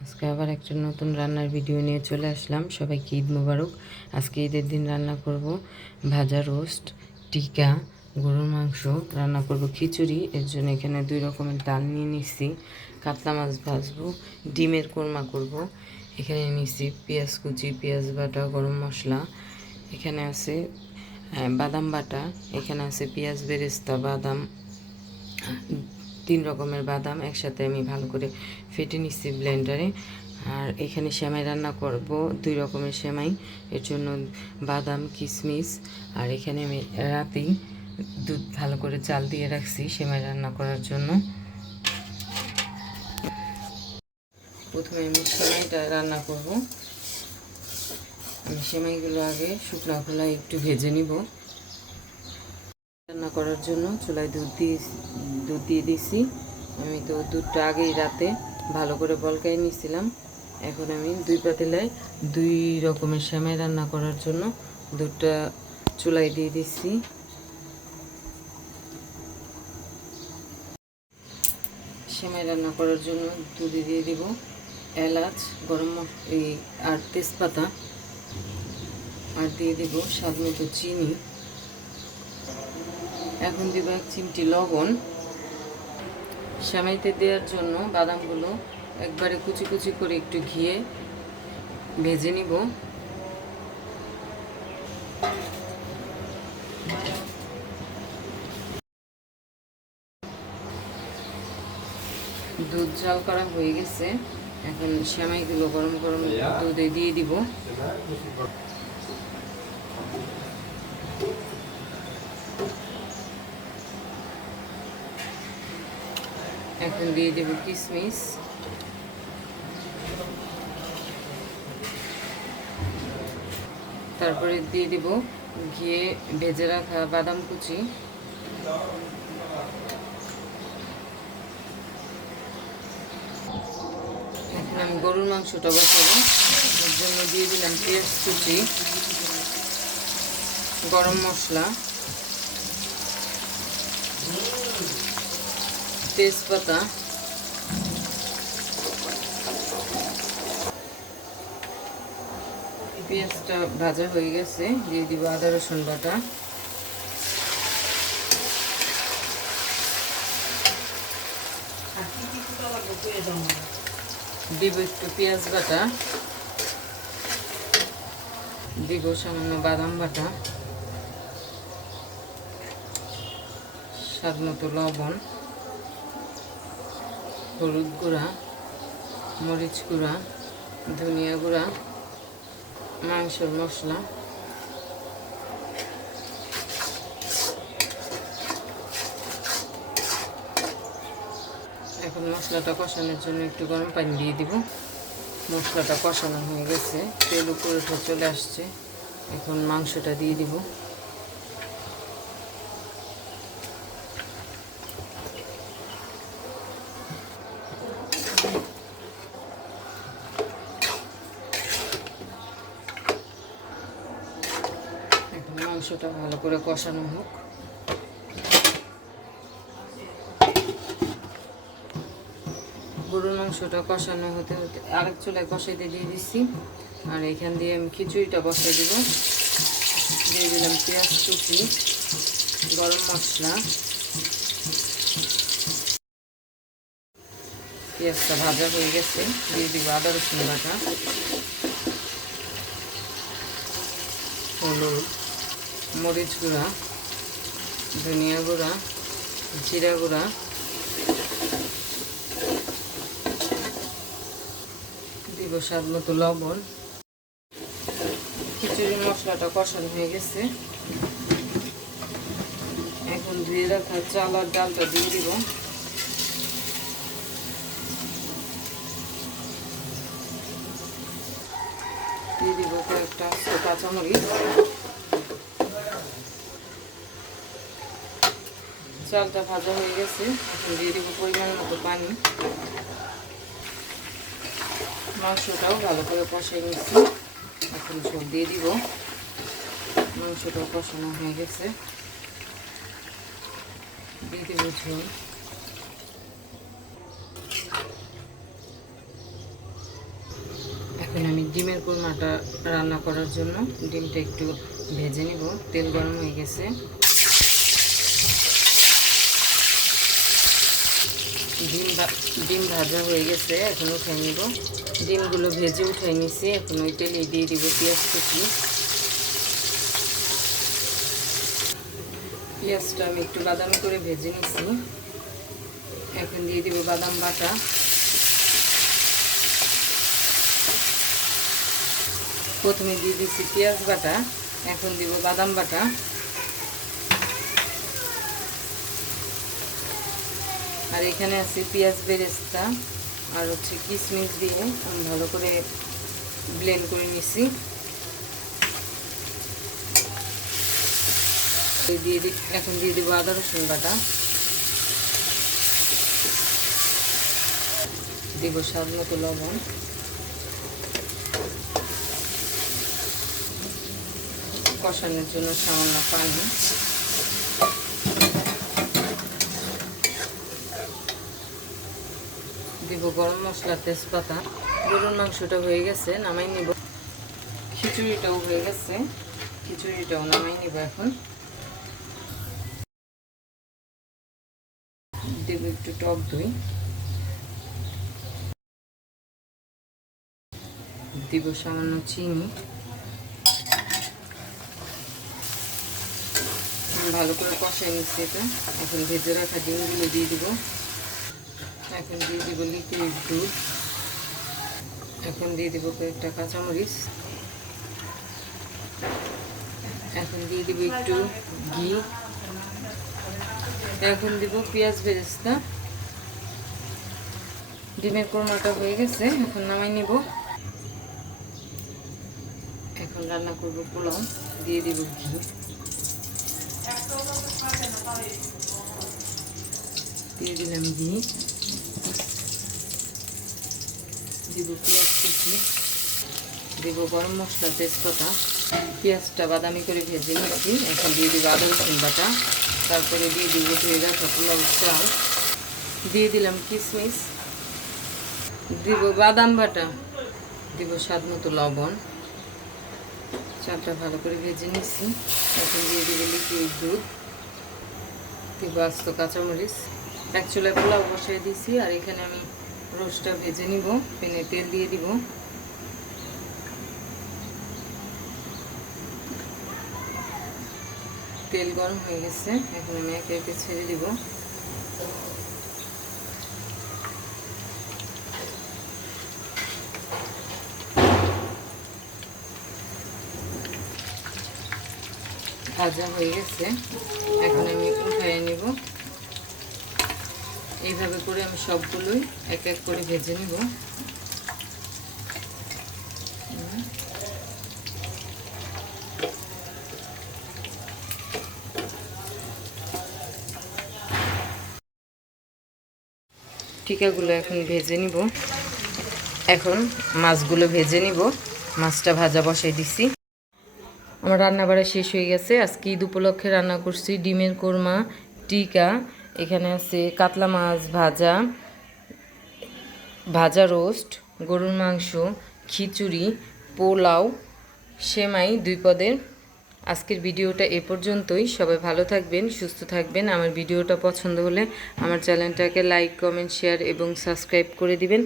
আজকে আবার একটা নতুন রান্নার ভিডিও নিয়ে চলে আসলাম। সবাইকে ঈদ মোবারক। আজকে ঈদের দিন রান্না করব ভাজা রোস্ট, টিকা, গরুর মাংস, রান্না করব খিচুড়ি। এর জন্য এখানে 2 রকমের ডাল নিয়ে নিচ্ছি। কাতলা মাছ ভাজবো, ডিমের কোরমা করব। এখানে নিচ্ছি পেঁয়াজ কুচি, পেঁয়াজ বাটা, গরম মশলা। এখানে আছে বাদাম বাটা। এখানে আছে পেঁয়াজ বেরেস্তা, বাদাম, 3 রকমের বাদাম একসাথে আমি ভালো করে ফেটে নিচ্ছি ব্লেন্ডারে। আর এখানে সেমাই রান্না করব, 2 রকমের সেমাই। এর জন্য বাদাম, কিশমিশ, আর এখানে আমি রাতেই দুধ ভালো করে চাল দিয়ে রাখছি সেমাই রান্না করার জন্য। প্রথমে আমি সেমাইটা রান্না করব। আমি সেমাইগুলো আগে শুকনো খোলায় একটু ভেজে নিব। রান্না করার জন্য চুলায় দুধ দিয়ে দিছি। আমি তো দুধটা আগেই রাতে ভালো করে বলকাই নিয়েছিলাম। এখন আমি 2 পাতিলায় 2 রকমের সেমাই রান্না করার জন্য দুধটা চুলায় দিয়ে দিচ্ছি। সেমাই রান্না করার জন্য দুধে দিয়ে দিব এলাচ, আর তেজপাতা, আর দিয়ে দিব স্বাদ মতো চিনি। এখন দিব 1 চিমটি লবণ। সেমাইতে দেওয়ার জন্য বাদামগুলো একবারে কুচি কুচি করে একটু ঘিয়ে ভেজে নিব। দুধ জাল করা হয়ে গেছে। এখন সেমাইগুলো গরম গরম দুধে দিয়ে দিব। এখন দিয়ে দেব কিশমিশ, তারপরে দিয়ে দেব ঘিয়ে ভেজে রাখা বাদাম কুচি। এখন আমি গরুর মাংসটা বসাবো। এর জন্য দিয়ে দিলাম পেঁয়াজ কুচি, গরম মশলা, তেজপাতা, পেঁয়াজটা ভাজা হয়ে গেছে। দিয়ে দিব আদা রসুন বাটা, দিব একটু পেঁয়াজ বাটা, দিব সামান্য বাদাম বাটা, স্বাদ মতো লবণ, হলুদ গুঁড়া, মরিচ গুঁড়া, ধনিয়া গুঁড়া, মাংসের মশলা। এখন মশলাটা কষানোর জন্য একটু গরম পানি দিয়ে দিব। মশলাটা কষানো হয়ে গেছে, তেল উপরে উঠে চলে আসছে। এখন মাংসটা দিয়ে দিব। এখন মাংসটা ভালো করে কষানো হোক। গরুর মাংসটা কষানো হতে হতে আরেক চুলায় কষাইতে দিয়ে দিচ্ছি। আর এখান দিয়ে আমি খিচুড়িটা বসাই দিব। দিয়ে দিলাম পেঁয়াজ কুচি, গরম মশলা, পেঁয়াজটা ভাজা হয়ে গেছে। দিয়ে দিব আদা রসুন বাটা, হলুদ, মরিচ গুঁড়া, ধনিয়া গুঁড়া, জিরা গুঁড়া, দিব স্বাদ মতো লবণ। খিচুড়ির মশলাটা কষানো হয়ে গেছে। এখন ধুয়ে রাখা চাল আর ডালটা দিয়ে দিব। দিয়ে দিব কয়েকটা কাঁচামরিচ। চালটা ভাজা হয়ে গেছে। এখন দিয়ে দিব পরিমাণ মতো পানি। মাংসটাও ভালো করে কষাই নিচ্ছি। এখন ঝোল দিয়ে দিব। মাংসটাও কষানো হয়ে গেছে। দিয়ে দিব ঝোল। ডিমের কোরমাটা রান্না করার জন্য ডিমটা একটু ভেজে নিব। তেল গরম হয়ে গেছে, ডিম ভাজা হয়ে গেছে, এখন উঠাই নিব। ডিমগুলো ভেজে উঠাই নিছি, এখন ওই তেলে দিয়ে দিব পেঁয়াজ কুচি। পেঁয়াজটা আমি একটু বাদামি করে ভেজে নিছি, এখন দিয়ে দিব বাদাম বাটা। প্রথমে দিয়ে দিচ্ছি পেঁয়াজ বাটা, এখন দিব বাদাম বাটা। আর এখানে আছে পেঁয়াজ বেরেস্তা আর হচ্ছে কিশমিশ দিয়ে আমি ভালো করে ব্লেন্ড করে নিছি। এখন দিয়ে দিব আদা রসুন বাটা, দিব স্বাদ মতো লবণ, কষানোর জন্য সামান্য পানি। দিব গরম মশলা, তেজপাতা। গরুর মাংসটা হয়ে গেছে, নামাই নিব। খিচুড়িটাও হয়ে গেছে, খিচুড়িটাও নামাই নিব। এখন দেব একটু টক দই, দিব সামান্য চিনি। ভালো করে কষাই নিচ্ছি এটা। এখন ভেজে রাখা ডিমগুলো দিয়ে দিব। এখন দিয়ে দিব লিকুইড দুধ। এখন দিয়ে দিব কয়েকটা কাঁচামরিচ। এখন দিয়ে দিব একটু ঘি। এখন দিব পেঁয়াজ বেরেস্তা। ডিমের কোরমাটা হয়ে গেছে, এখন নামাই নিব। এখন রান্না করব পোলাও। দিয়ে দিব ঘি, দিয়ে দিলাম ঘি, দিব পেঁয়াজ কুচি, দিব গরম মশলা, তেজপাতা। পেঁয়াজটা বাদামি করে ভেজে নিচ্ছি, এখন দিয়ে দিব আদা রসুন বাটা। তারপরে দিয়ে দিব ধুয়ে রাখা পোলাও চাল, দিয়ে দিলাম কিশমিশ, দিব বাদাম বাটা, দিব স্বাদ মতো লবণ। চালটা ভালো করে ভেজে নিচ্ছি, এখন দিয়ে দিব লিকুইড দুধ, দিব আস্ত কাঁচামরিচ। এক চুলায় পোলাও বসাই দিয়েছি, আর এখানে আমি রোস্টটা ভেজে নিব। প্যানে তেল দিয়ে দিব, তেল গরম হয়ে গেছে, এখন আমি একে একে ছেড়ে দিব। ভাজা হয়ে গেছে, এখন আমি উঠাইয়ে নিব। এইভাবে করে আমি সবগুলোই এক এক করে ভেজে নিব। টিকাগুলো এখন ভেজে নিব। এখন মাছগুলো ভেজে নিব। মাছটা ভাজা বসাই দিছি। আমার রান্না বাড়া শেষ হয়ে গেছে। আজকে ঈদ উপলক্ষে রান্না করছি ডিমের কোরমা, টিকা। এখানে আছে কাতলা মাছ ভাজা, ভাজা রোস্ট, গরুর মাংস, খিচুড়ি, পোলাও, সেমাই 2 পদের। আজকের ভিডিওটা এ পর্যন্তই। সবাই ভালো থাকবেন, সুস্থ থাকবেন। আমার ভিডিওটা পছন্দ হলে আমার চ্যানেলটাকে লাইক, কমেন্ট, শেয়ার এবং সাবস্ক্রাইব করে দিবেন।